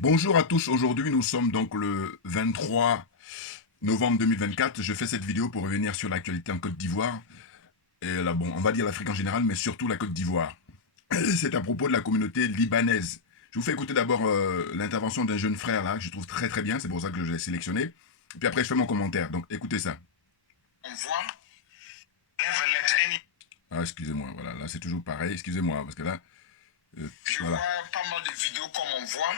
Bonjour à tous, aujourd'hui nous sommes donc le 23 novembre 2024. Je fais cette vidéo pour revenir sur l'actualité en Côte d'Ivoire. Et là, bon, on va dire l'Afrique en général, mais surtout la Côte d'Ivoire. C'est à propos de la communauté libanaise. Je vous fais écouter d'abord l'intervention d'un jeune frère là, que je trouve très très bien, c'est pour ça que je l'ai sélectionné. Et puis après je fais mon commentaire, donc écoutez ça. On voit. Ah, excusez-moi, voilà, là c'est toujours pareil, excusez-moi, parce que là... je voilà. Vois pas mal de vidéos comme on voit,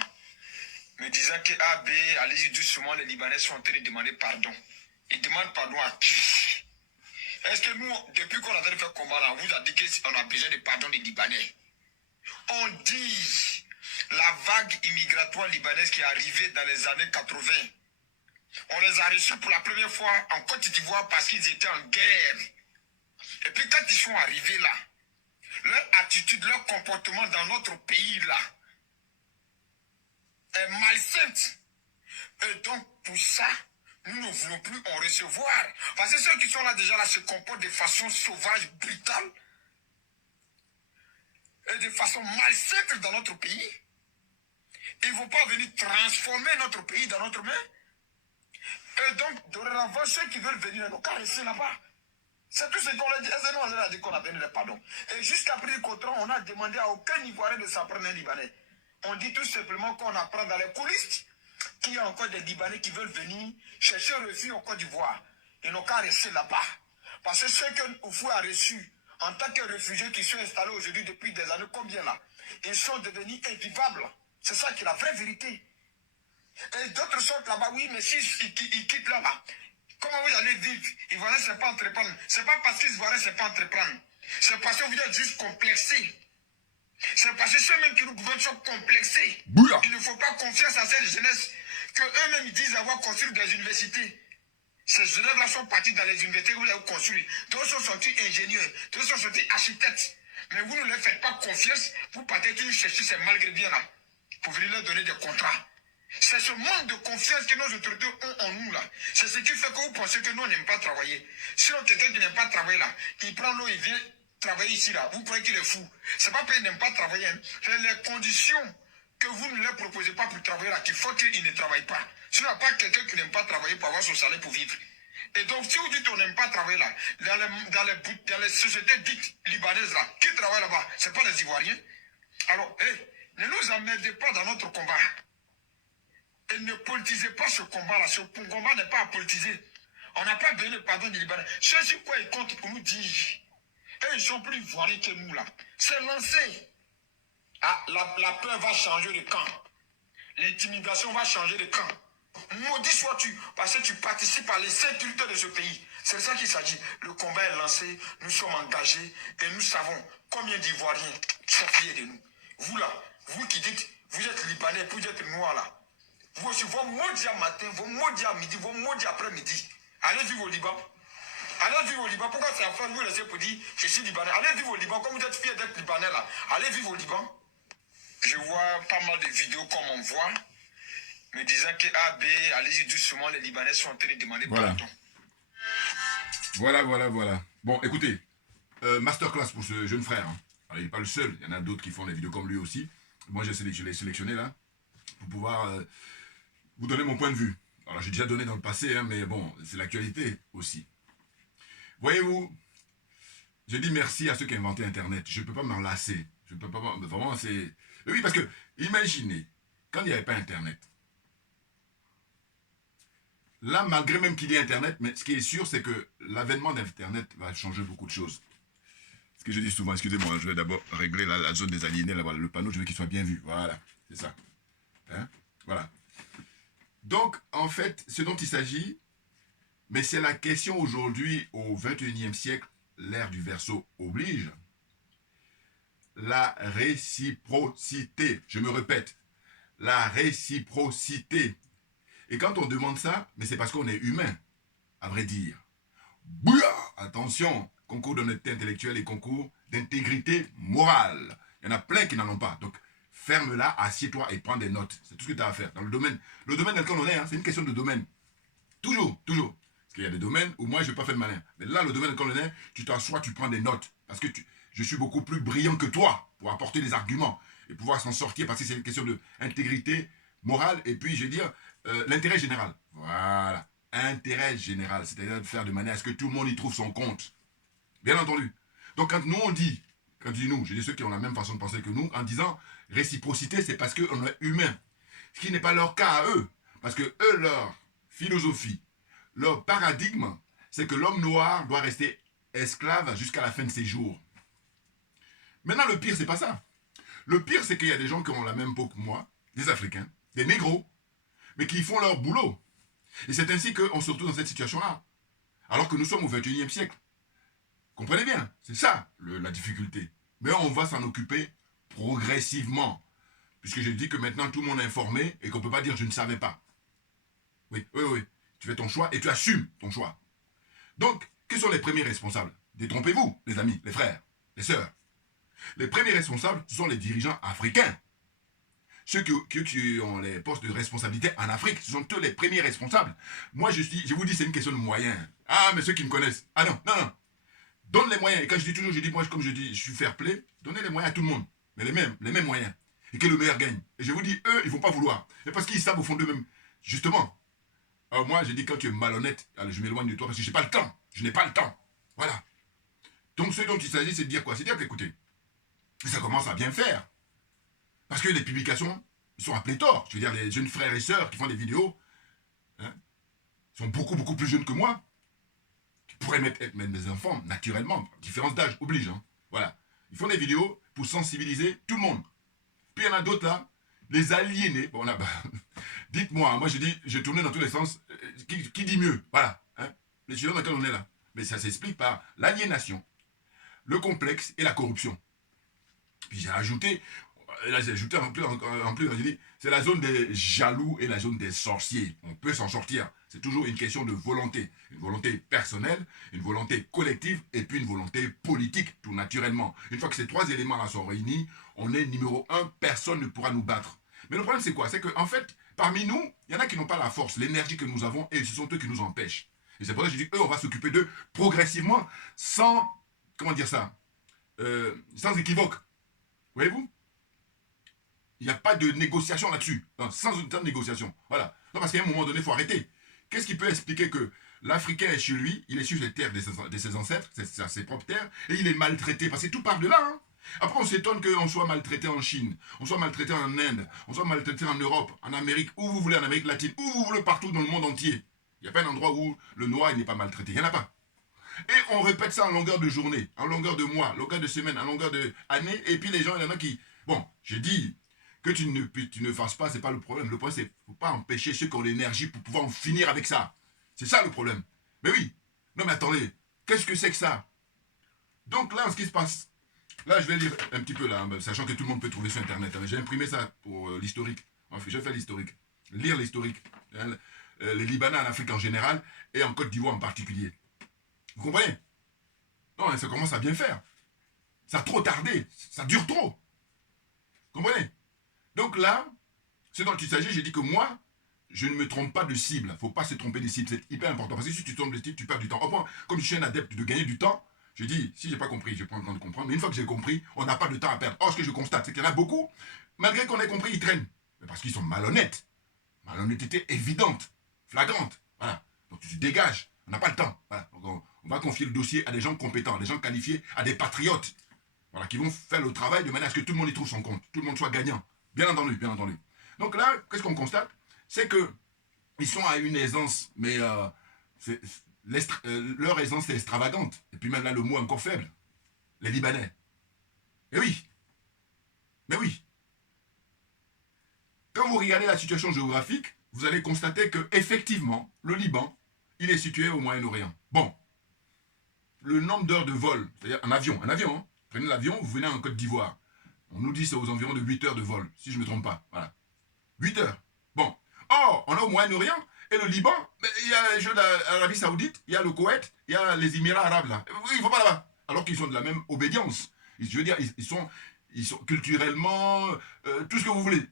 me disant que AB, allez-y doucement, les Libanais sont en train de demander pardon. Ils demandent pardon à qui? Est-ce que nous, depuis qu'on a fait le combat là, on vous a dit qu'on a besoin de pardon des Libanais? On dit la vague immigratoire libanaise qui est arrivée dans les années 80. On les a reçus pour la première fois en Côte d'Ivoire parce qu'ils étaient en guerre. Et puis quand ils sont arrivés là, leur attitude, leur comportement dans notre pays là est malsaine. Et donc pour ça, nous ne voulons plus en recevoir. Parce que ceux qui sont là déjà là se comportent de façon sauvage, brutale et de façon malsaine dans notre pays. Ils ne vont pas venir transformer notre pays dans notre main. Et donc, dorénavant, ceux qui veulent venir, n'ont qu'à rester là-bas. C'est tout ce qu'on a dit. Et c'est nous, on a dit qu'on a donné le pardon. Et jusqu'à prix du contrat, on a demandé à aucun Ivoirien de s'en prendre un Libanais. On dit tout simplement qu'on apprend dans les coulisses qu'il y a encore des Libanais qui veulent venir chercher un refuge en Côte d'Ivoire. Ils n'ont qu'à rester là-bas. Parce que ceux que Oufou a reçus en tant que réfugiés qui sont installés aujourd'hui depuis des années, combien là? Ils sont devenus invivables. C'est ça qui est la vraie vérité. Et d'autres sont là-bas, oui, mais s'ils quittent là-bas, comment vous allez vivre? Ivoirien, c'est pas entreprendre. C'est pas parce qu'ils Ivoirien, c'est pas entreprendre. C'est parce que vous êtes juste complexés. C'est parce que ceux-mêmes qui nous gouvernent sont complexés. Bouya. Il ne faut pas confiance à cette jeunesse que eux-mêmes ils disent avoir construit des universités. Ces jeunes-là sont partis dans les universités que vous avez construites. D'autres sont sortis ingénieurs, d'autres sont sortis architectes. Mais vous ne leur faites pas confiance, vous partez toujours chercher ces malgré bien là pour venir leur donner des contrats. C'est ce manque de confiance que nos autorités ont en nous là. C'est ce qui fait que vous pensez que nous on n'aime pas travailler. Sinon quelqu'un qui n'aime pas travailler là, il prend l'eau, il vient travailler ici là. Vous croyez qu'il est fou? C'est pas parce qu'il n'aime pas travailler. Hein. C'est les conditions que vous ne leur proposez pas pour travailler là qu'il faut qu'il ne travaille pas. Sinon il n'y a pas quelqu'un qui n'aime pas travailler pour avoir son salaire pour vivre. Et donc si vous dites qu'on n'aime pas travailler là, dans les sociétés dites libanaises là, qui travaillent là-bas, ce n'est pas des Ivoiriens. Alors, ne nous emmerdez pas dans notre combat. Et ne politisez pas ce combat-là. Ce combat n'est pas à politiser. On n'a pas besoin de pardon des Libanais. Ceux sur quoi ils comptent pour nous dire, et ils sont plus ivoiriens que nous là. C'est lancé. Ah, la peur va changer de camp. L'intimidation va changer de camp. Maudit sois-tu, parce que tu participes à l'insécurité de ce pays. C'est de ça qu'il s'agit. Le combat est lancé, nous sommes engagés et nous savons combien d'Ivoiriens sont fiers de nous. Vous là, vous qui dites, vous êtes Libanais, vous êtes noirs là. Vous aussi, vos maudits à matin, vos maudits à midi, vos maudits après-midi. Allez vivre au Liban. Allez vivre au Liban. Pourquoi c'est en France vous laissez pour dire je suis Libanais? Allez vivre au Liban. Comme vous êtes fiers d'être Libanais là. Allez vivre au Liban. Je vois pas mal de vidéos comme on voit, me disant que AB, allez-y doucement, les Libanais sont en train de demander pardon. Voilà. Bon, écoutez, masterclass pour ce jeune frère. Hein. Alors, il n'est pas le seul, il y en a d'autres qui font des vidéos comme lui aussi. Moi, je l'ai sélectionné là, pour pouvoir vous donner mon point de vue. Alors, j'ai déjà donné dans le passé, hein, mais bon, c'est l'actualité aussi. Voyez-vous, je dis merci à ceux qui ont inventé Internet. Je ne peux pas m'en lasser. Je ne peux pas, vraiment, c'est... Oui, parce que, imaginez, quand il n'y avait pas Internet, là, malgré même qu'il y ait Internet, mais ce qui est sûr, c'est que l'avènement d'Internet va changer beaucoup de choses. Ce que je dis souvent, excusez-moi, je vais d'abord régler la zone des aliénés, là, voilà, le panneau, je veux qu'il soit bien vu. Voilà, c'est ça. Hein? Voilà. Donc, en fait, ce dont il s'agit, mais c'est la question aujourd'hui, au 21e siècle, l'ère du verseau oblige, la réciprocité. Je me répète, la réciprocité. Et quand on demande ça, mais c'est parce qu'on est humain, à vrai dire. Bouya! Attention, concours d'honnêteté intellectuelle et concours d'intégrité morale. Il y en a plein qui n'en ont pas. Donc, ferme-la, assieds-toi et prends des notes. C'est tout ce que tu as à faire. Dans le domaine dans lequel on est, hein, c'est une question de domaine. Toujours. Parce qu'il y a des domaines où moi, je ne vais pas faire le malin. Mais là, le domaine dans lequel on est, tu t'assois, tu prends des notes. Parce que je suis beaucoup plus brillant que toi pour apporter des arguments et pouvoir s'en sortir parce que c'est une question d'intégrité morale, et puis, je veux dire, l'intérêt général. Voilà. Intérêt général, c'est-à-dire de faire de manière à ce que tout le monde y trouve son compte. Bien entendu. Donc, quand nous, on dit, quand je dis nous, je dis ceux qui ont la même façon de penser que nous, en disant réciprocité, c'est parce qu'on est humain. Ce qui n'est pas leur cas à eux. Parce que eux, leur philosophie, leur paradigme, c'est que l'homme noir doit rester esclave jusqu'à la fin de ses jours. Maintenant, le pire, c'est pas ça. Le pire, c'est qu'il y a des gens qui ont la même peau que moi, des Africains, des négros, mais qui font leur boulot. Et c'est ainsi qu'on se retrouve dans cette situation-là. Alors que nous sommes au XXIe siècle. Comprenez bien, c'est ça la difficulté. Mais on va s'en occuper progressivement. Puisque je dis que maintenant tout le monde est informé et qu'on ne peut pas dire je ne savais pas. Oui, oui, oui. Tu fais ton choix et tu assumes ton choix. Donc, quels sont les premiers responsables? Détrompez-vous, les amis, les frères, les sœurs. Les premiers responsables, ce sont les dirigeants africains. Ceux qui ont les postes de responsabilité en Afrique, ce sont eux les premiers responsables. Moi, je vous dis, c'est une question de moyens. Ah, mais ceux qui me connaissent. Ah non, non, non. Donne les moyens. Et quand je dis toujours, je dis, moi, comme je dis, je suis fair play, donnez les moyens à tout le monde. Mais les mêmes moyens. Et que le meilleur gagne. Et je vous dis, eux, ils ne vont pas vouloir. Et parce qu'ils savent au fond d'eux-mêmes. Justement. Alors moi, je dis, quand tu es malhonnête, alors je m'éloigne de toi parce que je n'ai pas le temps. Je n'ai pas le temps. Voilà. Donc, ce dont il s'agit, c'est de dire quoi? C'est de dire qu'écoutez, ça commence à bien faire. Parce que les publications, ils sont à pléthore. Je veux dire, les jeunes frères et sœurs qui font des vidéos, hein, sont beaucoup, beaucoup plus jeunes que moi. Qui pourraient être même des enfants, naturellement. Différence d'âge oblige. Hein. Voilà. Ils font des vidéos pour sensibiliser tout le monde. Puis il y en a d'autres là, les aliénés. Bon, là, bah, dites-moi, moi je dis, je tournais dans tous les sens. Qui dit mieux? Voilà. Hein, les sujets dans lesquels on est là. Mais ça s'explique par l'aliénation, le complexe et la corruption. Puis j'ai ajouté, là j'ai ajouté en plus j'ai dit, c'est la zone des jaloux et la zone des sorciers. On peut s'en sortir. C'est toujours une question de volonté. Une volonté personnelle, une volonté collective et puis une volonté politique, tout naturellement. Une fois que ces trois éléments-là sont réunis, on est numéro un, personne ne pourra nous battre. Mais le problème c'est quoi? C'est qu'en fait, parmi nous, il y en a qui n'ont pas la force, l'énergie que nous avons et ce sont eux qui nous empêchent. Et c'est pour ça que je dis, eux, on va s'occuper d'eux progressivement, sans, comment dire ça, sans équivoque. Voyez-vous? Il n'y a pas de négociation là-dessus. Sans aucune négociation. Voilà. Non, parce qu'à un moment donné, il faut arrêter. Qu'est-ce qui peut expliquer que l'Africain est chez lui, il est sur les terres de ses ancêtres, ses propres terres, et il est maltraité? Parce que tout part de là. Hein. Après, on s'étonne qu'on soit maltraité en Chine, on soit maltraité en Inde, on soit maltraité en Europe, en Amérique, où vous voulez, en Amérique latine, où vous voulez, partout dans le monde entier. Il n'y a pas un endroit où le noir n'est pas maltraité. Il n'y en a pas. Et on répète ça en longueur de journée, en longueur de mois, en longueur de semaine, en longueur d'année. Et puis les gens, il y en a qui... Bon, j'ai dit que tu ne fasses pas, c'est pas le problème. Le problème, c'est qu'il ne faut pas empêcher ceux qui ont l'énergie pour pouvoir en finir avec ça. C'est ça le problème. Mais oui. Non mais attendez, qu'est-ce que c'est que ça? Donc là, ce qui se passe... Là, je vais lire un petit peu, là, sachant que tout le monde peut trouver sur Internet. J'ai imprimé ça pour l'historique. Enfin, je fais l'historique. Lire l'historique. Hein, les Libanais en Afrique en général et en Côte d'Ivoire en particulier. Vous comprenez? Non, ça commence à bien faire. Ça a trop tardé. Ça dure trop. Vous comprenez? Donc là, ce dont il s'agit, j'ai dit que moi, je ne me trompe pas de cible. Il ne faut pas se tromper de cible. C'est hyper important. Parce que si tu trompes de cible, tu perds du temps. Enfin, comme je suis un adepte de gagner du temps, je dis, si je n'ai pas compris, je prends le temps de comprendre. Mais une fois que j'ai compris, on n'a pas de temps à perdre. Or, ce que je constate, c'est qu'il y en a beaucoup, malgré qu'on ait compris, ils traînent. Mais parce qu'ils sont malhonnêtes. Malhonnêteté évidente, flagrante. Voilà. Donc tu te dégages. On n'a pas le temps. Voilà. Donc, on va confier le dossier à des gens compétents, à des gens qualifiés, à des patriotes. Voilà, qui vont faire le travail de manière à ce que tout le monde y trouve son compte. Tout le monde soit gagnant. Bien entendu, bien entendu. Donc là, qu'est-ce qu'on constate? C'est que ils sont à une aisance, mais leur aisance est extravagante. Et puis même là, le mot est encore faible. Les Libanais. Eh oui. Mais oui. Quand vous regardez la situation géographique, vous allez constater que effectivement, le Liban, il est situé au Moyen-Orient. Bon. Le nombre d'heures de vol, c'est-à-dire un avion, hein. Prenez l'avion, vous venez en Côte d'Ivoire. On nous dit c'est aux environs de 8 heures de vol, si je ne me trompe pas. Voilà. 8 heures. Bon. Or, on est au Moyen-Orient, et le Liban, il y a l'Arabie Saoudite, il y a le Koweït, il y a les Émirats Arabes là. Ils ne vont pas là-bas. Alors qu'ils sont de la même obédience. Je veux dire, ils sont culturellement, tout ce que vous voulez.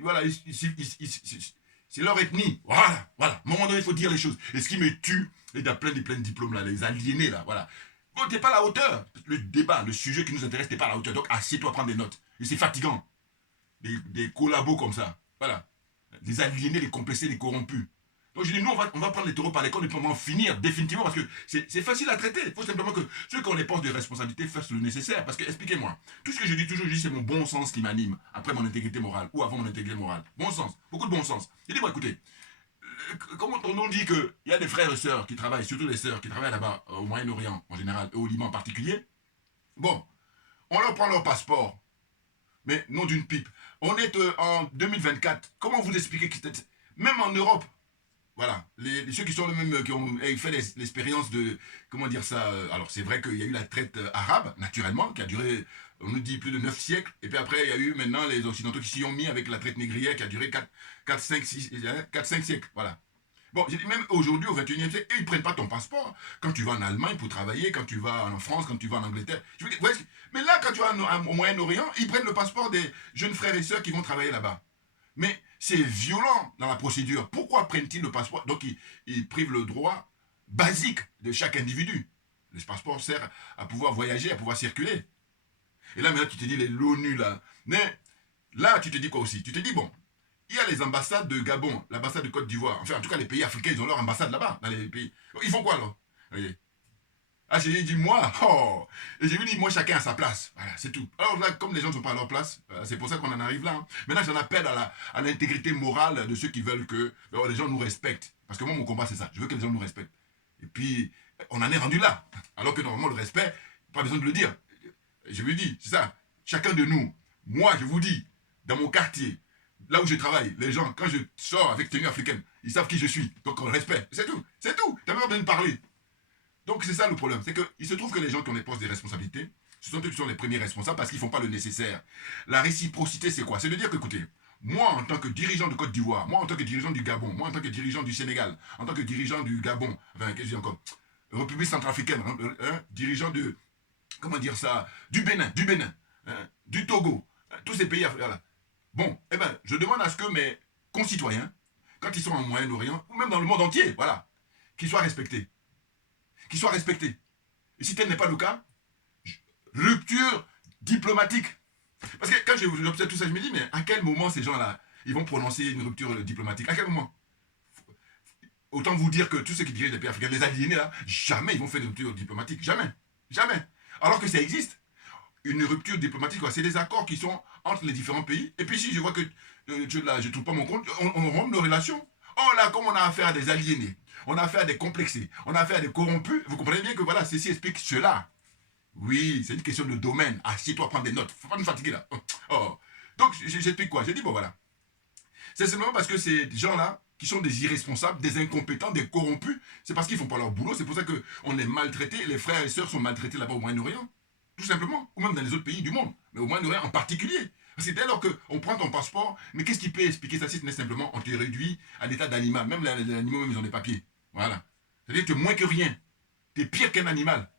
Voilà, c'est leur ethnie. Voilà, voilà. À un moment donné, il faut dire les choses. Et ce qui me tue, il y a plein de diplômes là, les aliénés là, voilà. Bon, t'es pas à la hauteur. Le débat, le sujet qui nous intéresse, t'es pas à la hauteur. Donc, assieds-toi, prends des notes. Et c'est fatigant. Des collabos comme ça. Voilà. les aliénés, les complexés, les corrompus. Donc je dis, nous, on va prendre les taureaux par les cornes et pour en finir définitivement, parce que c'est facile à traiter. Il faut simplement que ceux qui ont les postes de responsabilité fassent le nécessaire. Parce que, expliquez-moi, tout ce que je dis toujours, je dis, c'est mon bon sens qui m'anime, après mon intégrité morale, ou avant mon intégrité morale. Bon sens, beaucoup de bon sens. Je dis, bon, écoutez, comment ton nom dit qu'il y a des frères et sœurs qui travaillent, surtout les sœurs qui travaillent là-bas, au Moyen-Orient en général, et au Liban en particulier, bon, on leur prend leur passeport, mais non d'une pipe. On est en 2024, comment vous expliquez que c'était... Même en Europe, voilà, ceux qui sont les mêmes, qui ont fait l'expérience de, comment dire ça, alors c'est vrai qu'il y a eu la traite arabe, naturellement, qui a duré, on nous dit, plus de 9 siècles, et puis après, il y a eu maintenant les Occidentaux qui s'y ont mis avec la traite négrière qui a duré 4 5 siècles, voilà. Bon, j'ai dit, même aujourd'hui, au 21e siècle, ils ne prennent pas ton passeport. Quand tu vas en Allemagne pour travailler, quand tu vas en France, quand tu vas en Angleterre. Je veux dire, mais là, quand tu vas au Moyen-Orient, ils prennent le passeport des jeunes frères et sœurs qui vont travailler là-bas. Mais c'est violent dans la procédure. Pourquoi prennent-ils le passeport? Donc, ils privent le droit basique de chaque individu. Le passeport sert à pouvoir voyager, à pouvoir circuler. Et là, maintenant, tu te dis, l'ONU, là. Mais là, tu te dis quoi aussi? Tu te dis, bon, il y a les ambassades de Gabon, l'ambassade de Côte d'Ivoire. Enfin, en tout cas, les pays africains, ils ont leur ambassade là-bas, dans les pays. Ils font quoi, alors? Voyez. Ah, j'ai dit, moi, oh. Et j'ai dit, moi, chacun à sa place. Voilà, c'est tout. Alors là, comme les gens ne sont pas à leur place, c'est pour ça qu'on en arrive là. Hein. Maintenant, j'en appelle à l'intégrité morale de ceux qui veulent que les gens nous respectent. Parce que moi, mon combat, c'est ça. Je veux que les gens nous respectent. Et puis, on en est rendu là. Alors que normalement, le respect, pas besoin de le dire. Je vous dis, c'est ça. Chacun de nous, moi, je vous dis, dans mon quartier, là où je travaille, les gens, quand je sors avec tenue africaine, ils savent qui je suis. Donc, on respecte. C'est tout. C'est tout. Tu n'as même pas besoin de parler. Donc, c'est ça le problème. C'est qu'il se trouve que les gens qui ont les postes des responsabilités, ce sont eux qui sont les premiers responsables parce qu'ils ne font pas le nécessaire. La réciprocité, c'est quoi? C'est de dire que, écoutez, moi, en tant que dirigeant de Côte d'Ivoire, moi, en tant que dirigeant du Gabon, moi, en tant que dirigeant du Sénégal, en tant que dirigeant du Gabon, enfin, qu'est-ce que je dis encore? République centrafricaine, dirigeant de, comment dire ça, du Bénin, du Togo, tous ces pays africains là. Bon, eh ben, je demande à ce que mes concitoyens, quand ils sont en Moyen-Orient, ou même dans le monde entier, voilà, qu'ils soient respectés. Qu'ils soient respectés. Et si tel n'est pas le cas, rupture diplomatique. Parce que quand j'observe tout ça, je me dis, mais à quel moment ces gens-là, ils vont prononcer une rupture diplomatique? À quel moment? Autant vous dire que tous ceux qui dirigent les pays africains, les aliénés là, jamais ils vont faire une rupture diplomatique. Jamais. Jamais. Alors que ça existe. Une rupture diplomatique, c'est des accords qui sont entre les différents pays. Et puis si je vois que je ne trouve pas mon compte, on rompt nos relations. Oh là, comme on a affaire à des aliénés, on a affaire à des complexés, on a affaire à des corrompus, vous comprenez bien que voilà, ceci explique cela. Oui, c'est une question de domaine. Assieds-toi, prends des notes. Faut pas nous fatiguer là. Oh. Donc j'explique quoi? J'ai dit, bon voilà. C'est simplement parce que ces gens-là, qui sont des irresponsables, des incompétents, des corrompus, c'est parce qu'ils font pas leur boulot. C'est pour ça qu'on est maltraités. Les frères et sœurs sont maltraités là-bas au Moyen-Orient. Tout simplement. Ou même dans les autres pays du monde. Mais au Moyen-Orient en particulier. Parce que dès lors qu'on prend ton passeport, mais qu'est-ce qui peut expliquer ça si ce n'est simplement on te réduit à l'état d'animal. Même les animaux, même ils ont des papiers. Voilà. C'est-à-dire que tu es moins que rien. Tu es pire qu'un animal.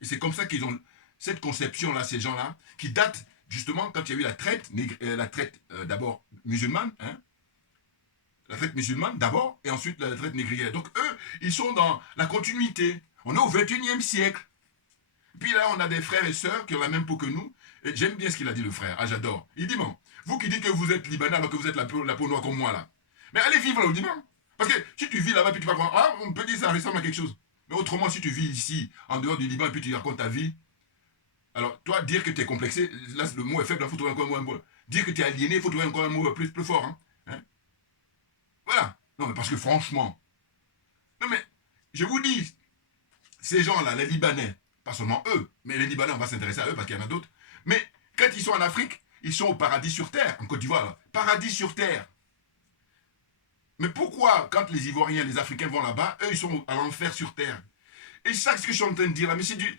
Et c'est comme ça qu'ils ont cette conception-là, ces gens-là, qui date justement quand il y a eu la traite d'abord musulmane, hein, la traite musulmane d'abord, et ensuite la traite négrière. Donc eux, ils sont dans la continuité. On est au 21e siècle. Puis là, on a des frères et sœurs qui ont la même peau que nous. Et j'aime bien ce qu'il a dit, le frère. Ah, j'adore. Il dit, bon, vous qui dites que vous êtes libanais alors que vous êtes la peau noire comme moi, là. Mais allez vivre là au Liban. Parce que si tu vis là-bas, puis tu vas voir, ah, on peut dire que ça ressemble à quelque chose. Mais autrement, si tu vis ici, en dehors du Liban, et puis tu racontes ta vie, alors toi, dire que tu es complexé, là, le mot est faible, il faut trouver encore un mot. Dire que tu es aliéné, il faut trouver encore un mot plus fort. Hein. Voilà. Non, mais parce que franchement, non, mais je vous dis, ces gens-là, les Libanais, pas seulement eux, mais les Libanais, on va s'intéresser à eux parce qu'il y en a d'autres. Mais quand ils sont en Afrique, ils sont au paradis sur terre, en Côte d'Ivoire. Paradis sur terre. Mais pourquoi, quand les Ivoiriens, les Africains vont là-bas, eux, ils sont à l'enfer sur terre? Et ça, ce que je suis en train de dire là, mais c'est du...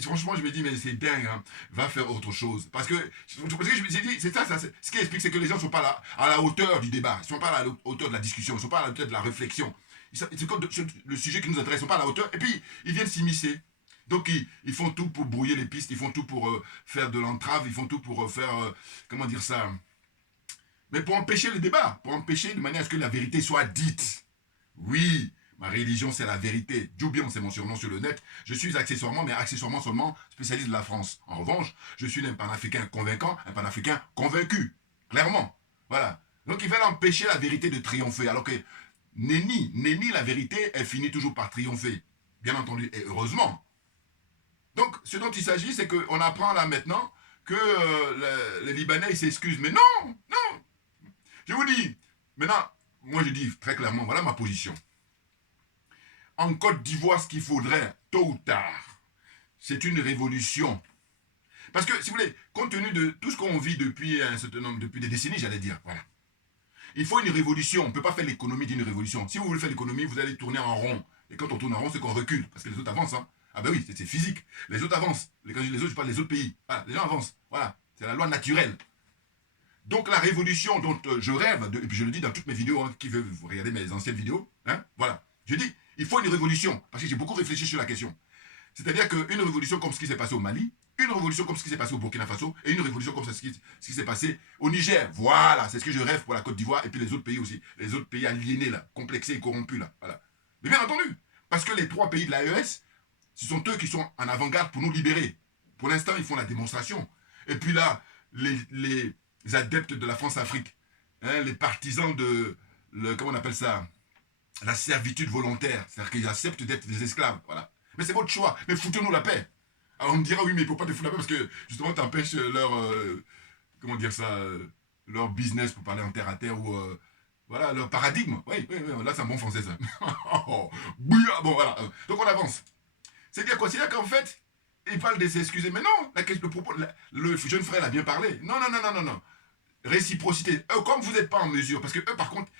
Franchement, je me dis, mais c'est dingue, hein. Va faire autre chose. Parce que je me suis dit, c'est ça, ce qui explique, c'est que les gens ne sont pas là, à la hauteur du débat, ils ne sont pas à la hauteur de la discussion, ils ne sont pas à la hauteur de la réflexion. C'est comme le sujet qui nous intéresse, ils ne sont pas à la hauteur, et puis ils viennent s'immiscer. Donc ils font tout pour brouiller les pistes, ils font tout pour faire de l'entrave, ils font tout pour faire, comment dire ça, mais pour empêcher le débat, pour empêcher de manière à ce que la vérité soit dite. Oui, ma religion c'est la vérité. Djoubian c'est mon surnom sur le net. Je suis accessoirement, mais accessoirement seulement spécialiste de la France. En revanche, je suis un panafricain convaincant, un panafricain convaincu. Clairement. Voilà. Donc ils veulent empêcher la vérité de triompher. Alors que nenni, la vérité, elle finit toujours par triompher. Bien entendu, et heureusement. Donc ce dont il s'agit, c'est qu'on apprend là maintenant que les Libanais, ils s'excusent. Mais non, non. Je vous dis, maintenant, moi je dis très clairement, voilà ma position. En Côte d'Ivoire, ce qu'il faudrait, tôt ou tard, c'est une révolution. Parce que, si vous voulez, compte tenu de tout ce qu'on vit depuis un certain nombre, depuis des décennies, j'allais dire, voilà. Il faut une révolution. On ne peut pas faire l'économie d'une révolution. Si vous voulez faire l'économie, vous allez tourner en rond. Et quand on tourne en rond, c'est qu'on recule. Parce que les autres avancent. Hein. Ah ben oui, c'est physique. Les autres avancent. Quand je dis les autres, je parle des autres pays. Voilà, les gens avancent. Voilà, c'est la loi naturelle. Donc la révolution dont je rêve, et puis je le dis dans toutes mes vidéos, hein, qui veut regarder mes anciennes vidéos, hein, voilà. Je dis, il faut une révolution. Parce que j'ai beaucoup réfléchi sur la question. C'est-à-dire qu'une révolution comme ce qui s'est passé au Mali, une révolution comme ce qui s'est passé au Burkina Faso, et une révolution comme ce qui s'est passé au Niger. Voilà, c'est ce que je rêve pour la Côte d'Ivoire, et puis les autres pays aussi. Les autres pays aliénés, là, complexés et corrompus, là. Voilà. Mais bien entendu, parce que les 3 pays de l'AES, ce sont eux qui sont en avant-garde pour nous libérer. Pour l'instant, ils font la démonstration. Et puis là, les adeptes de la France-Afrique, hein, les partisans de, comment on appelle ça, la servitude volontaire, c'est-à-dire qu'ils acceptent d'être des esclaves, voilà. Mais c'est votre choix, mais foutez-nous la paix. Alors on me dira, oui, mais il ne faut pas te foutre la paix parce que justement, tu empêches leur, comment dire ça, leur business pour parler en terre à terre ou, voilà, leur paradigme. Oui, oui, oui, là c'est un bon français ça. Bon, voilà. Donc on avance. C'est-à-dire quoi? C'est-à-dire qu'en fait, ils parlent de s'excuser. Mais non, le propos, le jeune frère a bien parlé. Non, non, non, non, non, non. Réciprocité. Eux, comme vous n'êtes pas en mesure, parce que eux, par contre,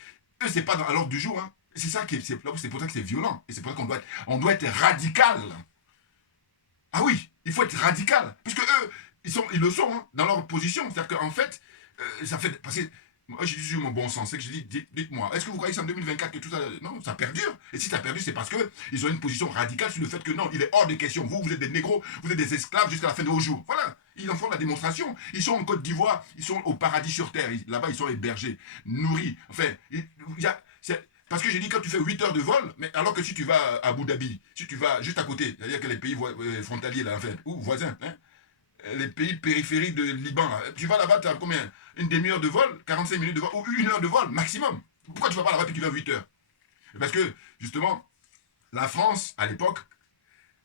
eux, c'est pas à l'ordre du jour, hein. C'est ça qui est, c'est pour ça que c'est violent. Et c'est pour ça qu'on doit être radical. Ah oui, il faut être radical. Puisque eux, ils le sont, hein, dans leur position. C'est-à-dire qu'en fait, ça fait. Parce que moi, j'ai dit mon bon sens. C'est que je dis, dites-moi, est-ce que vous croyez que c'est en 2024 que tout ça. Non, ça perdure. Et si ça perdure, c'est parce qu'ils ont une position radicale sur le fait que non, il est hors de question. Vous êtes des négros, vous êtes des esclaves jusqu'à la fin de vos jours. Voilà. Ils en font la démonstration. Ils sont en Côte d'Ivoire, ils sont au paradis sur terre. Là-bas, ils sont hébergés, nourris. Enfin, parce que j'ai dit quand tu fais 8 heures de vol, mais alors que si tu vas à Abu Dhabi, si tu vas juste à côté, c'est-à-dire que les pays frontaliers, là, enfin, ou voisins, hein, les pays périphériques de Liban, là, tu vas là-bas, tu as combien? Une demi-heure de vol, 45 minutes de vol, ou 1 heure de vol, maximum. Pourquoi tu vas pas là-bas et tu vas 8 heures? Parce que, justement, la France, à l'époque,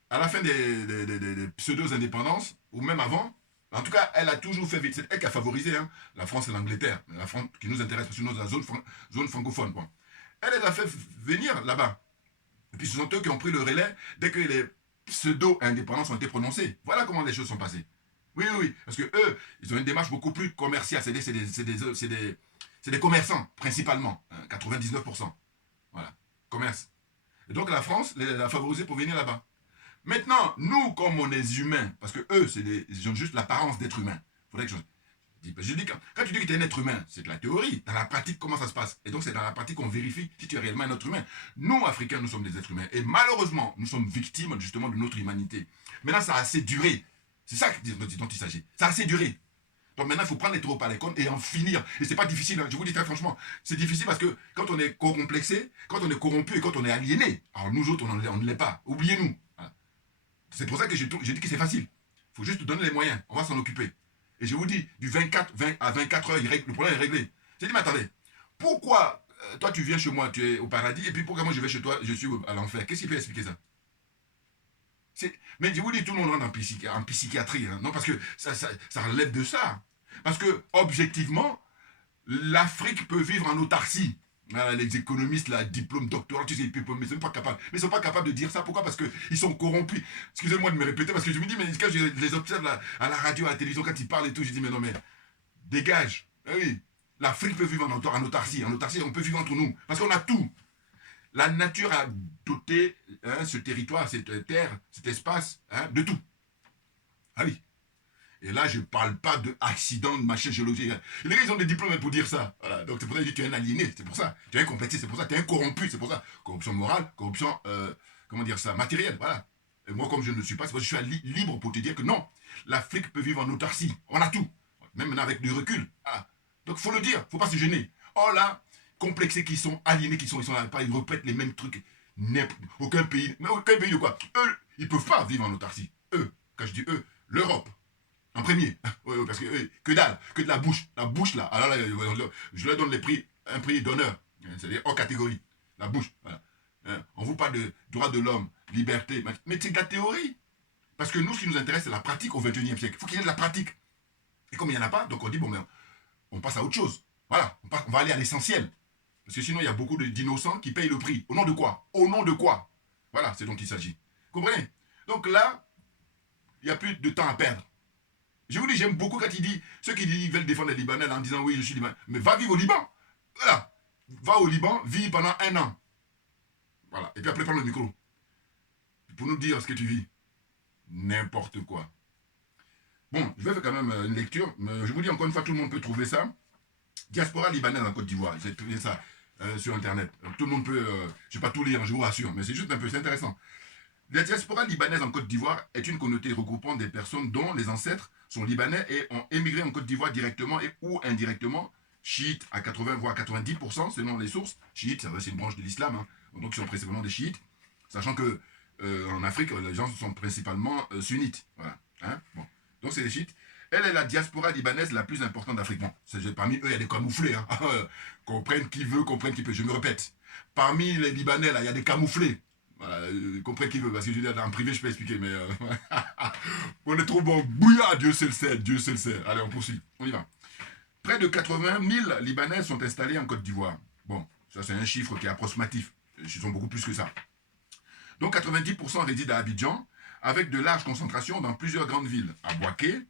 à la fin des pseudo-indépendances, ou même avant, en tout cas, elle a toujours fait vite. C'est elle qui a favorisé hein, la France et l'Angleterre. La France qui nous intéresse, parce que nous, dans la zone francophone. Bon. Elle les a fait venir là-bas. Et puis ce sont eux qui ont pris le relais dès que les pseudo-indépendances ont été prononcées. Voilà comment les choses sont passées. Oui, oui, oui. Parce que eux, ils ont une démarche beaucoup plus commerciale. C'est des commerçants, principalement. Hein, 99%. Voilà. Commerce. Et donc la France les a favorisés pour venir là-bas. Maintenant, nous, comme on est humains, parce que eux, ils ont juste l'apparence d'être humains. Faudrait que je dis, quand tu dis que tu es un être humain, c'est de la théorie. Dans la pratique, comment ça se passe? Et donc, c'est dans la pratique qu'on vérifie si tu es réellement un être humain. Nous, Africains, nous sommes des êtres humains. Et malheureusement, nous sommes victimes, justement, de notre humanité. Maintenant, ça a assez duré. C'est ça dont il s'agit. Ça a assez duré. Donc maintenant, il faut prendre les taureaux par les cornes et en finir. Et c'est pas difficile, hein. Je vous dis très franchement. C'est difficile parce que quand on est complexé, quand on est corrompu et quand on est aliéné, alors nous autres, on ne l'est pas. Oubliez-nous. Voilà. C'est pour ça que j'ai dit que c'est facile. Il faut juste donner les moyens. On va s'en occuper. Et je vous dis, du 20 à 24 heures, le problème est réglé. J'ai dit, mais attendez, pourquoi toi tu viens chez moi, tu es au paradis, et puis pourquoi moi je vais chez toi, je suis à l'enfer? Qu'est-ce qui peut expliquer ça? Mais je vous dis, tout le monde rentre en psychiatrie. Hein. Non, parce que ça relève de ça. Parce que, objectivement, l'Afrique peut vivre en autarcie. Les économistes, là, diplôme, doctorat, tu sais, mais ils ne sont pas capables. Mais ils ne sont pas capables de dire ça. Pourquoi? Parce qu'ils sont corrompus. Excusez-moi de me répéter, parce que je me dis, mais quand je les observe là, à la radio, à la télévision, quand ils parlent et tout, je dis, mais non, mais dégage. Oui, l'Afrique peut vivre en autarcie. En autarcie, on peut vivre entre nous. Parce qu'on a tout. La nature a doté hein, ce territoire, cette terre, cet espace, hein, de tout. Ah oui. Et là, je ne parle pas d'accident, de machin géologique. Les gars, ils ont des diplômes pour dire ça. Voilà. Donc c'est pour ça que je dis tu es un aliéné, c'est pour ça. Tu es un complexé, c'est pour ça. Tu es un corrompu, c'est pour ça. Corruption morale, corruption, comment dire ça, matérielle, voilà. Et moi, comme je ne le suis pas, c'est parce que je suis libre pour te dire que non, l'Afrique peut vivre en autarcie. On a tout. Même maintenant avec du recul. Voilà. Donc il faut le dire, il ne faut pas se gêner. Oh là, complexés qui sont, aliénés qui sont, ils sont là, ils répètent les mêmes trucs. Aucun pays, mais aucun pays de quoi? Eux, ils ne peuvent pas vivre en autarcie. Eux, quand je dis eux, l'Europe. En premier. Oui, oui, parce que dalle, que de la bouche. La bouche, là. Alors là, je leur donne un prix d'honneur. C'est-à-dire hors catégorie. La bouche. Voilà. Hein, on vous parle de droits de l'homme, liberté. Mais c'est de la théorie. Parce que nous, ce qui nous intéresse, c'est la pratique au XXIe siècle. Il faut qu'il y ait de la pratique. Et comme il n'y en a pas, donc on dit, bon, ben, on passe à autre chose. Voilà. On va aller à l'essentiel. Parce que sinon, il y a beaucoup d'innocents qui payent le prix. Au nom de quoi? Au nom de quoi? Voilà, c'est dont il s'agit. Comprenez? Donc là, il n'y a plus de temps à perdre. Je vous dis, j'aime beaucoup quand il dit, ceux qui disent, veulent défendre les Libanais en disant oui, je suis Libanais. Mais va vivre au Liban. Voilà. Va au Liban, vis pendant 1 an. Voilà. Et puis après, prends le micro. Pour nous dire ce que tu vis. N'importe quoi. Bon, je vais faire quand même une lecture. Mais je vous dis encore une fois, tout le monde peut trouver ça. Diaspora libanaise en Côte d'Ivoire. J'ai trouvé ça sur Internet. Tout le monde peut. Je ne vais pas tout lire, je vous rassure. Mais c'est juste un peu, c'est intéressant. La diaspora libanaise en Côte d'Ivoire est une communauté regroupant des personnes dont les ancêtres sont libanais et ont émigré en Côte d'Ivoire directement et ou indirectement, chiites à 80 voire 90% selon les sources. Chiites, c'est une branche de l'islam, hein, donc ils sont principalement des chiites, sachant que en Afrique, les gens sont principalement sunnites. Voilà. Hein, bon. Donc c'est des chiites. Elle est la diaspora libanaise la plus importante d'Afrique. Bon, parmi eux, il y a des camouflés. Hein. Comprennent qui veut, comprennent qui peut. Je me répète. Parmi les Libanais, là, il y a des camouflés. Voilà, comprennent qui veut, parce que je veux dire, en privé, je peux expliquer, mais on est trop bon. Bouillard, Dieu seul sait, Dieu seul sait. Allez, on poursuit, on y va. Près de 80 000 Libanais sont installés en Côte d'Ivoire. Bon, ça c'est un chiffre qui est approximatif. Ils sont beaucoup plus que ça. Donc 90% résident à Abidjan, avec de larges concentrations dans plusieurs grandes villes. À Bouaké,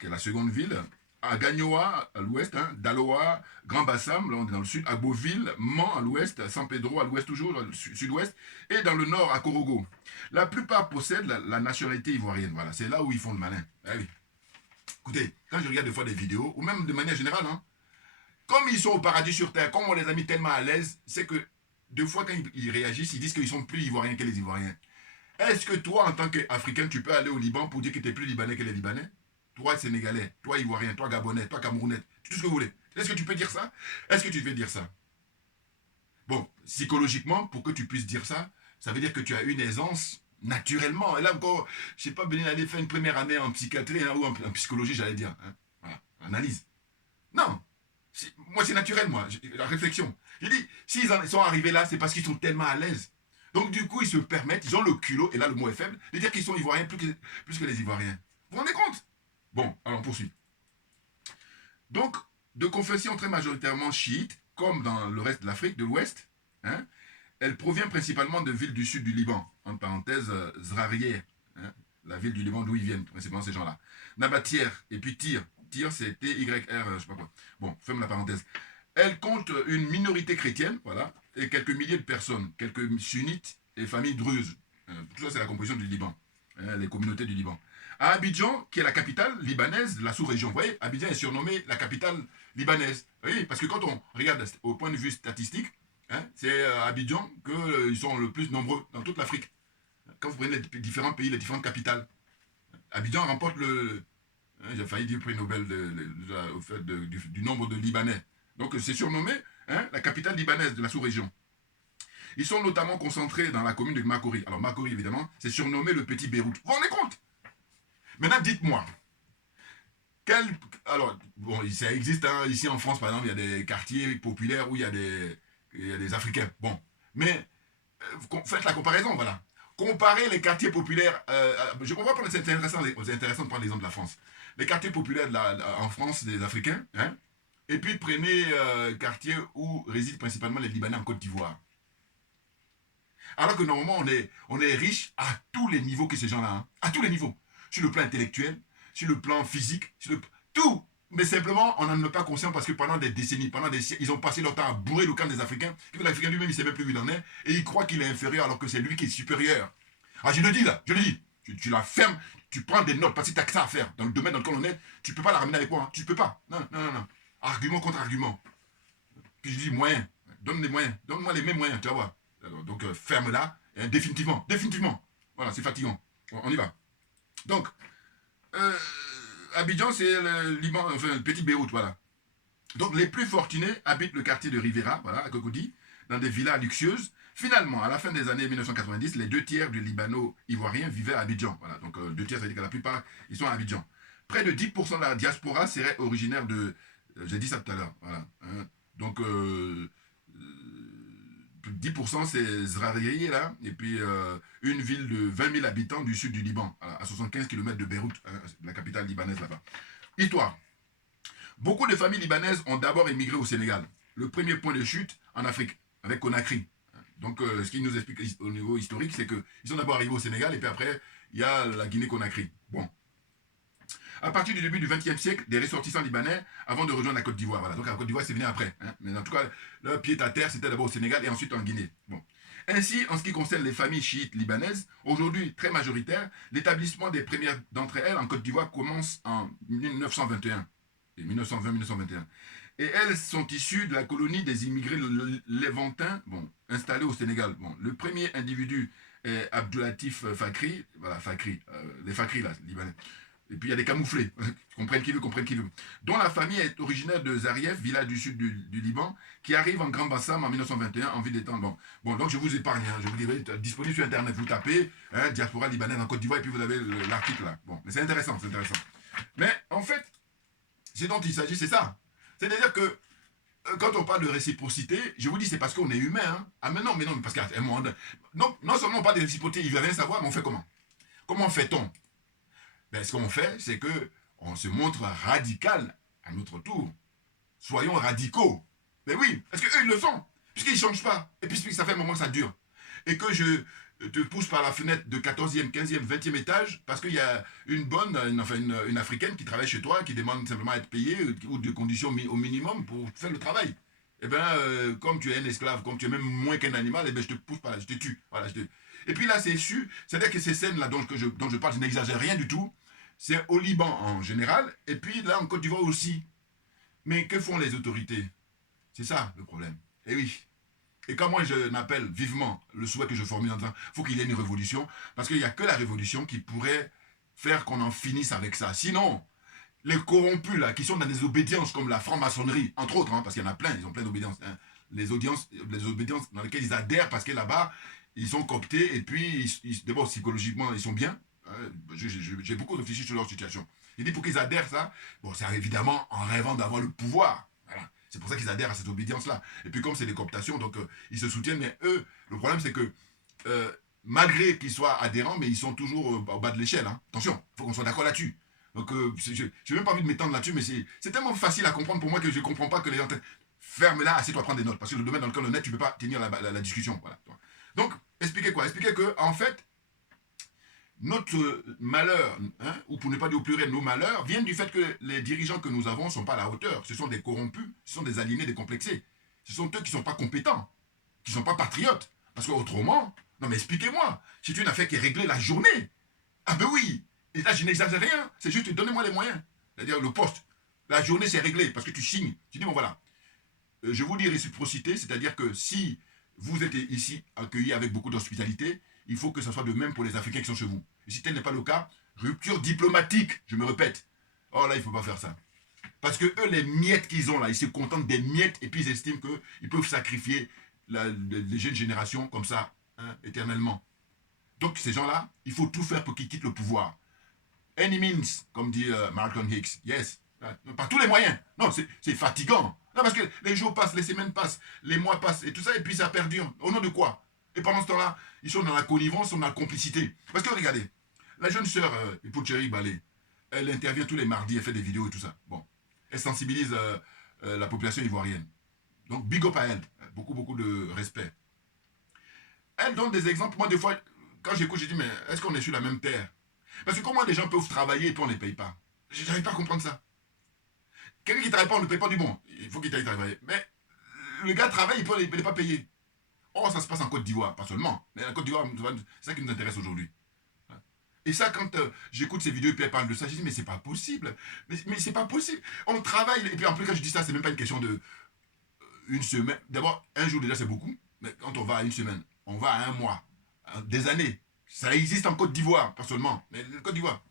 qui est la seconde ville, à Gagnoa, à l'ouest, hein, Daloa, Grand Bassam, là on est dans le sud, à Beauville, Mans à l'ouest, San Pedro à l'ouest toujours, dans le sud-ouest, et dans le nord à Korogo. La plupart possèdent la nationalité ivoirienne, voilà, c'est là où ils font le malin. Ah oui. Écoutez, quand je regarde des fois des vidéos, ou même de manière générale, hein, comme ils sont au paradis sur terre, comme on les a mis tellement à l'aise, c'est que deux fois quand ils réagissent, ils disent qu'ils sont plus ivoiriens que les Ivoiriens. Est-ce que toi, en tant qu'Africain, tu peux aller au Liban pour dire que tu es plus libanais que les Libanais? Toi, Sénégalais, toi, Ivoirien, toi, Gabonais, toi, Camerounais, tout ce que vous voulez. Est-ce que tu peux dire ça? Est-ce que tu veux dire ça? Bon, psychologiquement, pour que tu puisses dire ça, ça veut dire que tu as une aisance naturellement. Et là encore, je ne sais pas, Bénin allait faire une première année en psychiatrie hein, ou en psychologie, j'allais dire. Hein. Voilà, analyse. Non, moi c'est naturel, moi, la réflexion. J'ai dit, s'ils sont arrivés là, c'est parce qu'ils sont tellement à l'aise. Donc du coup, ils se permettent, ils ont le culot, et là le mot est faible, de dire qu'ils sont ivoiriens plus que les Ivoiriens. Vous vous rendez compte? Bon, alors on poursuit. Donc, de confession très majoritairement chiite, comme dans le reste de l'Afrique de l'Ouest, hein, elle provient principalement de villes du sud du Liban, entre parenthèses Zrarieh, hein, la ville du Liban d'où ils viennent, principalement ces gens-là. Nabatière, et puis Tyr. Tyr, c'est T-Y-R, je sais pas quoi. Bon, ferme la parenthèse. Elle compte une minorité chrétienne, voilà, et quelques milliers de personnes, quelques sunnites et familles druzes. Tout ça, c'est la composition du Liban, hein, les communautés du Liban. À Abidjan, qui est la capitale libanaise de la sous-région. Vous voyez, Abidjan est surnommée la capitale libanaise. Vous voyez, parce que quand on regarde au point de vue statistique, hein, c'est à Abidjan qu'ils sont le plus nombreux dans toute l'Afrique. Quand vous prenez les différents pays, les différentes capitales, Abidjan remporte le... Hein, j'ai failli dire prix Nobel au fait du nombre de Libanais. Donc c'est surnommé hein, la capitale libanaise de la sous-région. Ils sont notamment concentrés dans la commune de Makori. Alors Makori, évidemment, c'est surnommé le Petit Beyrouth. Vous vous rendez compte? Maintenant, dites-moi, alors, bon, ça existe, hein, ici en France, par exemple, il y a des quartiers populaires où il y a des Africains. Bon, mais faites la comparaison, voilà. Comparez les quartiers populaires, je comprends pas, c'est intéressant de prendre l'exemple de la France. Les quartiers populaires en France des Africains, hein, et puis prenez quartiers où résident principalement les Libanais en Côte d'Ivoire. Alors que normalement, on est riche à tous les niveaux que ces gens-là, hein, à tous les niveaux. Sur le plan intellectuel, sur le plan physique, tout. Mais simplement, on n'en est pas conscient parce que pendant des décennies, pendant des siècles, ils ont passé leur temps à bourrer le camp des Africains. L'Africain lui-même, il ne sait même plus où il en est. Et il croit qu'il est inférieur alors que c'est lui qui est supérieur. Ah, je le dis là, je le dis. Tu la fermes, tu prends des notes parce que tu as que ça à faire. Dans le domaine dans lequel on est, tu ne peux pas la ramener avec moi. Hein. Tu ne peux pas. Non, non, non, non. Argument contre argument. Puis je dis moyens. Donne les moyens. Donne-moi les mêmes moyens, tu vas voir. Alors, donc ferme-la, définitivement. Définitivement. Voilà, c'est fatigant. On y va. Donc, Abidjan, c'est le Liban, enfin, le petit Beyrouth, voilà. Donc, les plus fortunés habitent le quartier de Rivera, voilà, à Cocody, dans des villas luxueuses. Finalement, à la fin des années 1990, les 2 tiers du Libano-Ivoiriens vivaient à Abidjan. Voilà, donc 2 tiers, ça veut dire que la plupart, ils sont à Abidjan. près de 10% de la diaspora serait originaire de... j'ai dit ça tout à l'heure, voilà. Hein. Donc, 10% c'est Zrariri, là, et puis une ville de 20 000 habitants du sud du Liban, à 75 km de Beyrouth, hein, la capitale libanaise là-bas. Histoire. Beaucoup de familles libanaises ont d'abord émigré au Sénégal. Le premier point de chute en Afrique, avec Conakry. Donc, ce qui nous explique au niveau historique, c'est qu'ils sont d'abord arrivés au Sénégal, et puis après, il y a la Guinée-Conakry. Bon. À partir du début du XXe siècle, des ressortissants libanais avant de rejoindre la Côte d'Ivoire. Voilà. Donc la Côte d'Ivoire, c'est venu après. Hein. Mais en tout cas, le pied à terre, c'était d'abord au Sénégal et ensuite en Guinée. Bon. Ainsi, en ce qui concerne les familles chiites libanaises, aujourd'hui très majoritaires, l'établissement des premières d'entre elles en Côte d'Ivoire commence en 1921. 1920-1921. Et elles sont issues de la colonie des immigrés lévantins, bon, installés au Sénégal. Bon, le premier individu est Abdoulatif Fakri, voilà, Fakri, les Fakri là, libanais. Et puis il y a des camouflés, comprennent qui veut, dont la famille est originaire de Zarief, village du sud du Liban, qui arrive en Grand Bassam en 1921 en ville d'étendre. Bon, donc je vous épargne, hein, je vous dirai, disponible sur Internet, vous tapez hein, diaspora libanaise en Côte d'Ivoire et puis vous avez l'article là. Bon, mais c'est intéressant, c'est intéressant. Mais en fait, ce dont il s'agit, c'est ça. C'est-à-dire que quand on parle de réciprocité, je vous dis c'est parce qu'on est humain. Hein. Ah mais non, parce qu'à un moment, non seulement on parle de réciprocité, il ne veut rien savoir, mais on fait comment? Comment fait-on? Ben, ce qu'on fait, c'est que on se montre radical à notre tour. Soyons radicaux. Mais oui, parce qu'eux, ils le sont. Puisqu'ils ne changent pas. Et puis ça fait un moment que ça dure. Et que je te pousse par la fenêtre de 14e, 15e, 20e étage, parce qu'il y a une Africaine qui travaille chez toi, qui demande simplement à être payée, ou de conditions au minimum pour faire le travail. Eh bien, comme tu es un esclave, comme tu es même moins qu'un animal, eh bien, je te pousse par là, je te tue. Voilà, Et puis là, c'est su. C'est-à-dire que ces scènes-là dont je parle, je n'exagère rien du tout. C'est au Liban en général, et puis là en Côte d'Ivoire aussi. Mais que font les autorités? C'est ça le problème. Et oui. Et quand moi je n'appelle vivement le souhait que je formule en disant il faut qu'il y ait une révolution, parce qu'il n'y a que la révolution qui pourrait faire qu'on en finisse avec ça. Sinon, les corrompus là, qui sont dans des obédiences comme la franc-maçonnerie, entre autres, hein, parce qu'il y en a plein, ils ont plein d'obédiences, hein, les obédiences dans lesquelles ils adhèrent parce que là-bas, ils sont cooptés, et puis d'abord psychologiquement, ils sont bien. J'ai beaucoup réfléchi sur leur situation. Il dit pour qu'ils adhèrent ça, bon, c'est évidemment en rêvant d'avoir le pouvoir. Voilà. C'est pour ça qu'ils adhèrent à cette obédience-là. Et puis comme c'est des cooptations, donc ils se soutiennent, mais eux, le problème c'est que malgré qu'ils soient adhérents, mais ils sont toujours au bas de l'échelle. Hein. Attention, il faut qu'on soit d'accord là-dessus. Donc je n'ai même pas envie de m'étendre là-dessus, mais c'est tellement facile à comprendre pour moi que je ne comprends pas que les gens... Ferme-la, assieds-toi à prendre des notes, parce que le domaine dans lequel on est, tu ne peux pas tenir la discussion. Voilà. Donc, expliquez quoi? Expliquez que, en fait, notre malheur, hein, ou pour ne pas dire au pluriel, nos malheurs, viennent du fait que les dirigeants que nous avons ne sont pas à la hauteur. Ce sont des corrompus, ce sont des aliénés, des complexés. Ce sont eux qui ne sont pas compétents, qui ne sont pas patriotes. Parce qu'autrement, non mais expliquez-moi, c'est une affaire qui est réglée la journée. Ah ben oui, et là je n'exagère rien, c'est juste donnez-moi les moyens. C'est-à-dire le poste, la journée c'est réglé, parce que tu signes. Tu dis bon voilà, je vous dis réciprocité, c'est-à-dire que si vous êtes ici accueillis avec beaucoup d'hospitalité, il faut que ce soit de même pour les Africains qui sont chez vous. Et si tel n'est pas le cas, rupture diplomatique, je me répète. Oh là, il ne faut pas faire ça. Parce que eux, les miettes qu'ils ont là, ils se contentent des miettes et puis ils estiment qu'ils peuvent sacrifier les jeunes générations comme ça, hein, éternellement. Donc ces gens-là, il faut tout faire pour qu'ils quittent le pouvoir. Any means, comme dit Malcolm Hicks. Yes. Par tous les moyens. Non, c'est fatigant. Non, parce que les jours passent, les semaines passent, les mois passent et tout ça, et puis ça perdure. Au nom de quoi? Et pendant ce temps-là, ils sont dans la connivence, ils sont dans la complicité. Parce que regardez, la jeune sœur Ipoucheri Balé, elle intervient tous les mardis, elle fait des vidéos et tout ça. Bon, elle sensibilise la population ivoirienne. Donc, big up à elle. Beaucoup, beaucoup de respect. Elle donne des exemples. Moi, des fois, quand j'écoute, je dis, mais est-ce qu'on est sur la même terre? Parce que comment les gens peuvent travailler et puis on ne les paye pas? Je n'arrive pas à comprendre ça. Quelqu'un qui ne travaille pas, on ne le paye pas du bon. Il faut qu'il aille travailler. Mais le gars travaille, il n'est pas payé. Oh, ça se passe en Côte d'Ivoire, pas seulement. Mais en Côte d'Ivoire, c'est ça qui nous intéresse aujourd'hui. Et ça, quand j'écoute ces vidéos et puis elle parle de ça, je dis, mais c'est pas possible. Mais c'est pas possible. On travaille, et puis en plus, quand je dis ça, c'est même pas une question de une semaine. D'abord, un jour déjà, c'est beaucoup. Mais quand on va à une semaine, on va à un mois, à des années. Ça existe en Côte d'Ivoire, pas seulement. Mais en Côte d'Ivoire.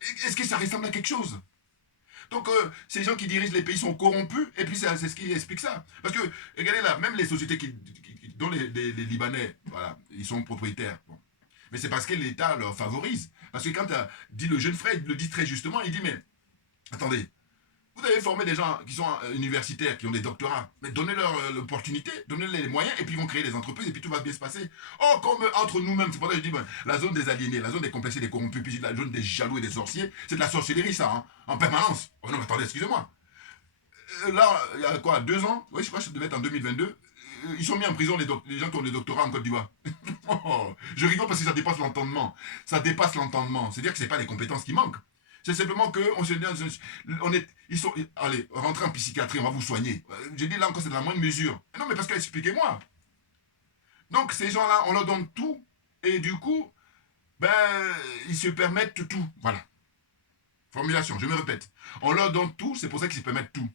Est-ce que ça ressemble à quelque chose? Donc, ces gens qui dirigent les pays sont corrompus, et puis c'est ce qui explique ça. Parce que, regardez là, même les sociétés dont les Libanais, voilà, ils sont propriétaires. Bon. Mais c'est parce que l'État leur favorise. Parce que quand dit le jeune frère, il le dit très justement, il dit, mais attendez, vous avez formé des gens qui sont universitaires, qui ont des doctorats, mais donnez-leur l'opportunité, donnez-leur les moyens, et puis ils vont créer des entreprises, et puis tout va bien se passer. Oh, comme entre nous-mêmes, c'est pour ça que je dis, ben, la zone des aliénés, la zone des complexés, des corrompus, puis la zone des jaloux et des sorciers, c'est de la sorcellerie, ça, hein, en permanence. Oh non, mais attendez, excusez-moi. Là, il y a quoi, 2 ans, oui, je crois que ça devait être en 2022, ils sont mis en prison les gens qui ont des doctorats en Côte d'Ivoire. Oh, je rigole parce que ça dépasse l'entendement. Ça dépasse l'entendement. C'est-à-dire que ce n'est pas les compétences qui manquent. C'est simplement qu'on se dit, ils sont, allez, rentrez en psychiatrie, on va vous soigner. J'ai dit là encore, c'est de la moindre mesure. Non, mais parce que, expliquez-moi. Donc, ces gens-là, on leur donne tout, et du coup, ben, ils se permettent tout. Voilà. Formulation, je me répète. On leur donne tout, c'est pour ça qu'ils se permettent tout.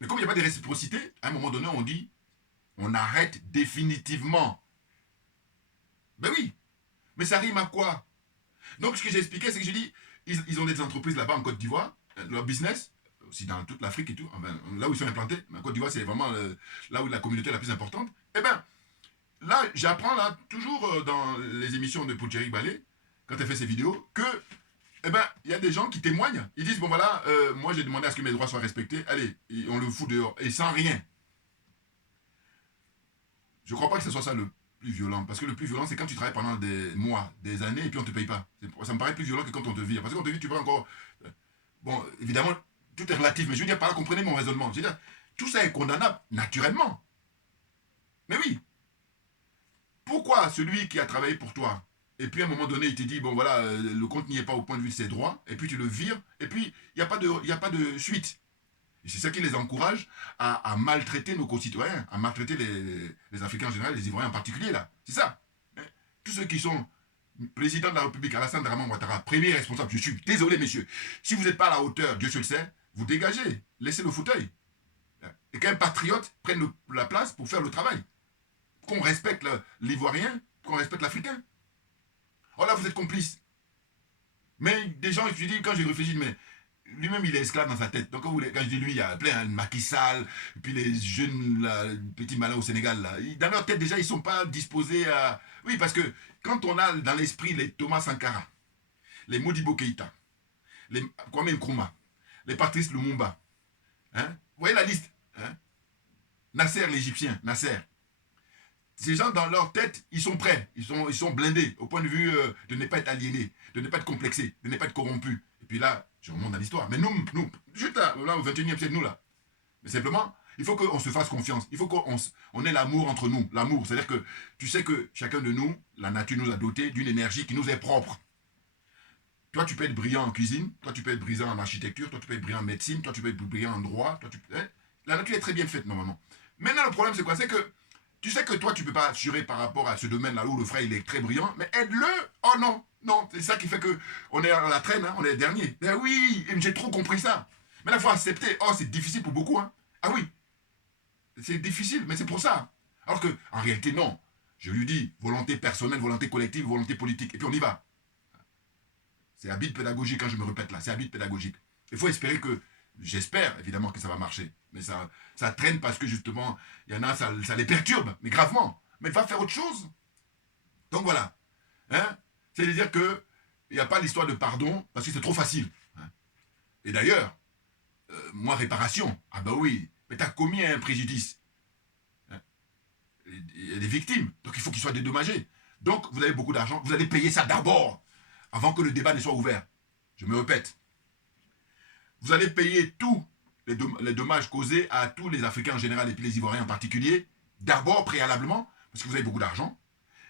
Mais comme il n'y a pas de réciprocité, à un moment donné, on dit, on arrête définitivement. Ben oui. Mais ça rime à quoi? Donc, ce que j'ai expliqué, c'est que j'ai dit, ils ont des entreprises là-bas en Côte d'Ivoire, leur business, aussi dans toute l'Afrique et tout, enfin, là où ils sont implantés, mais en Côte d'Ivoire, c'est vraiment là où la communauté est la plus importante. Eh bien, là, j'apprends là, toujours dans les émissions de Poutcherik Balé, quand elle fait ses vidéos, que, eh ben, il y a des gens qui témoignent. Ils disent, bon voilà, moi j'ai demandé à ce que mes droits soient respectés, allez, on le fout dehors, et sans rien. Je ne crois pas que ce soit ça le plus violent. Parce que le plus violent, c'est quand tu travailles pendant des mois, des années, et puis on ne te paye pas. Ça me paraît plus violent que quand on te vire. Parce que quand on te vire, tu peux encore... Bon, évidemment, tout est relatif, mais je veux dire, par là, comprenez mon raisonnement. Je veux dire, tout ça est condamnable, naturellement. Mais oui. Pourquoi celui qui a travaillé pour toi, et puis à un moment donné, il te dit, bon voilà, le compte n'y est pas au point de vue de ses droits, et puis tu le vires, et puis il n'y a pas de suite. Et c'est ça qui les encourage à maltraiter nos concitoyens, à maltraiter les Africains en général, les Ivoiriens en particulier, là. C'est ça. Tous ceux qui sont président de la République, Alassane Draman Ouattara, premier responsable, je suis désolé, messieurs, si vous n'êtes pas à la hauteur, Dieu seul le sait, vous dégagez, laissez le fauteuil. Et qu'un patriote prenne la place pour faire le travail. Qu'on respecte l'Ivoirien, qu'on respecte l'Africain. Oh là, vous êtes complices. Mais des gens, je dis, quand j'ai réfléchi, mais lui-même, il est esclave dans sa tête. Donc, quand je dis lui, il y a plein de Macky Sall, et puis les jeunes là, petits malins au Sénégal, là, dans leur tête, déjà, ils ne sont pas disposés à... Oui, parce que quand on a dans l'esprit les Thomas Sankara, les Modibo Keïta, les Kwame Nkrumah, les Patrice Lumumba, hein, vous voyez la liste, hein, Nasser, l'Égyptien, Nasser. Ces gens, dans leur tête, ils sont prêts, ils sont blindés, au point de vue de ne pas être aliénés, de ne pas être complexés, de ne pas être corrompus. Et puis là, je remonte dans l'histoire. Mais nous, juste là, au 21e siècle, nous là. Mais simplement, il faut qu'on se fasse confiance. Il faut qu'on ait l'amour entre nous. L'amour, c'est-à-dire que tu sais que chacun de nous, la nature nous a doté d'une énergie qui nous est propre. Toi, tu peux être brillant en cuisine, toi, tu peux être brillant en architecture, toi, tu peux être brillant en médecine, toi, tu peux être brillant en droit. Toi, hein? La nature est très bien faite, normalement. Maintenant, le problème, c'est quoi? C'est que tu sais que toi, tu ne peux pas assurer par rapport à ce domaine-là où le frère, il est très brillant, mais aide-le. Oh non, non, c'est ça qui fait qu'on est à la traîne, hein, on est les derniers. Ben oui, j'ai trop compris ça. Mais là, il faut accepter. Oh, c'est difficile pour beaucoup. Hein. Ah oui, c'est difficile, mais c'est pour ça. Alors que, en réalité, non. Je lui dis, volonté personnelle, volonté collective, volonté politique. Et puis on y va. C'est habit pédagogique, quand je me répète là, c'est habit pédagogique. Il faut espérer que, j'espère évidemment que ça va marcher. Mais ça traîne parce que justement, il y en a, ça les perturbe, mais gravement. Mais il va faire autre chose. Donc voilà. Hein? C'est-à-dire qu'il n'y a pas l'histoire de pardon parce que c'est trop facile. Hein? Et d'ailleurs, moi, réparation, ah bah oui, mais tu as commis un préjudice. Hein? Il y a des victimes, donc il faut qu'ils soient dédommagés. Donc vous avez beaucoup d'argent, vous allez payer ça d'abord, avant que le débat ne soit ouvert. Je me répète. Vous allez payer tous les dommages causés à tous les Africains en général et puis les Ivoiriens en particulier, d'abord préalablement, parce que vous avez beaucoup d'argent.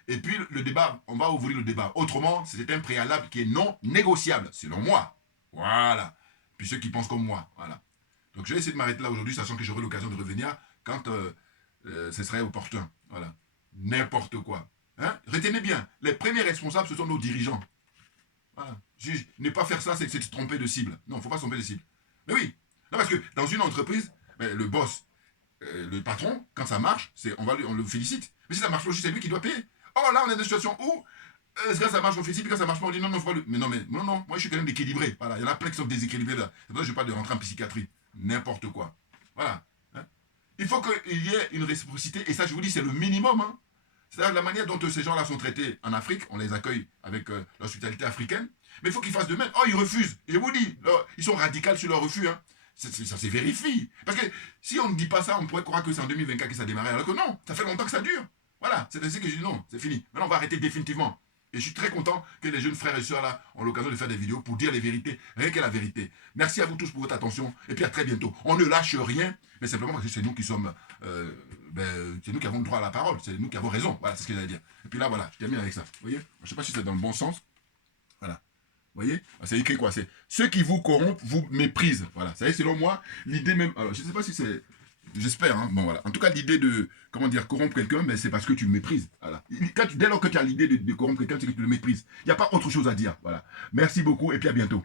Et puis le débat, on va ouvrir le débat. Autrement, c'est un préalable qui est non négociable, selon moi. Voilà. Puis ceux qui pensent comme moi, voilà. Donc je vais essayer de m'arrêter là aujourd'hui, sachant que j'aurai l'occasion de revenir quand ce serait opportun. Voilà. N'importe quoi. Hein? Retenez bien, les premiers responsables, ce sont nos dirigeants. Voilà. Ne pas faire ça, c'est se tromper de cible. Non, il ne faut pas se tromper de cible. Mais oui. Non, parce que dans une entreprise, le boss, le patron, quand ça marche, on le félicite. Mais si ça marche pas, c'est lui qui doit payer. Oh, là, on est dans une situation où, quand ça marche, on félicite, puis quand ça marche pas, on dit non, non, mais non, moi, je suis quand même équilibré. Voilà, il y en a plein qui sont déséquilibrés là. C'est pour ça que je ne vais pas de rentrer en psychiatrie. N'importe quoi. Voilà. Hein? Il faut qu'il y ait une réciprocité, et ça, je vous dis, c'est le minimum. Hein? C'est-à-dire la manière dont ces gens-là sont traités en Afrique, on les accueille avec l'hospitalité africaine, mais il faut qu'ils fassent de même. Oh, ils refusent. Je vous dis, ils sont radicaux sur leur refus. Hein. Ça se vérifie. Parce que si on ne dit pas ça, on pourrait croire que c'est en 2024 que ça a démarré. Alors que non, ça fait longtemps que ça dure. Voilà, c'est ainsi que je dis non, c'est fini. Maintenant, on va arrêter définitivement. Et je suis très content que les jeunes frères et sœurs là ont l'occasion de faire des vidéos pour dire les vérités, rien que la vérité. Merci à vous tous pour votre attention et puis à très bientôt. On ne lâche rien, mais simplement parce que c'est nous qui sommes, c'est nous qui avons le droit à la parole, c'est nous qui avons raison. Voilà, c'est ce que j'allais dire. Et puis là, voilà, je termine avec ça. Vous voyez, je ne sais pas si c'est dans le bon sens. Voilà. Vous voyez, c'est écrit quoi? C'est ceux qui vous corrompent vous méprisent. Voilà, ça y est, selon moi, l'idée même. Alors, je ne sais pas si c'est. J'espère, hein. Bon, voilà. En tout cas, l'idée de, comment dire, corrompre quelqu'un, ben, c'est parce que tu le méprises. Voilà. Dès lors que tu as l'idée de corrompre quelqu'un, c'est que tu le méprises. Il n'y a pas autre chose à dire. Voilà. Merci beaucoup et puis à bientôt.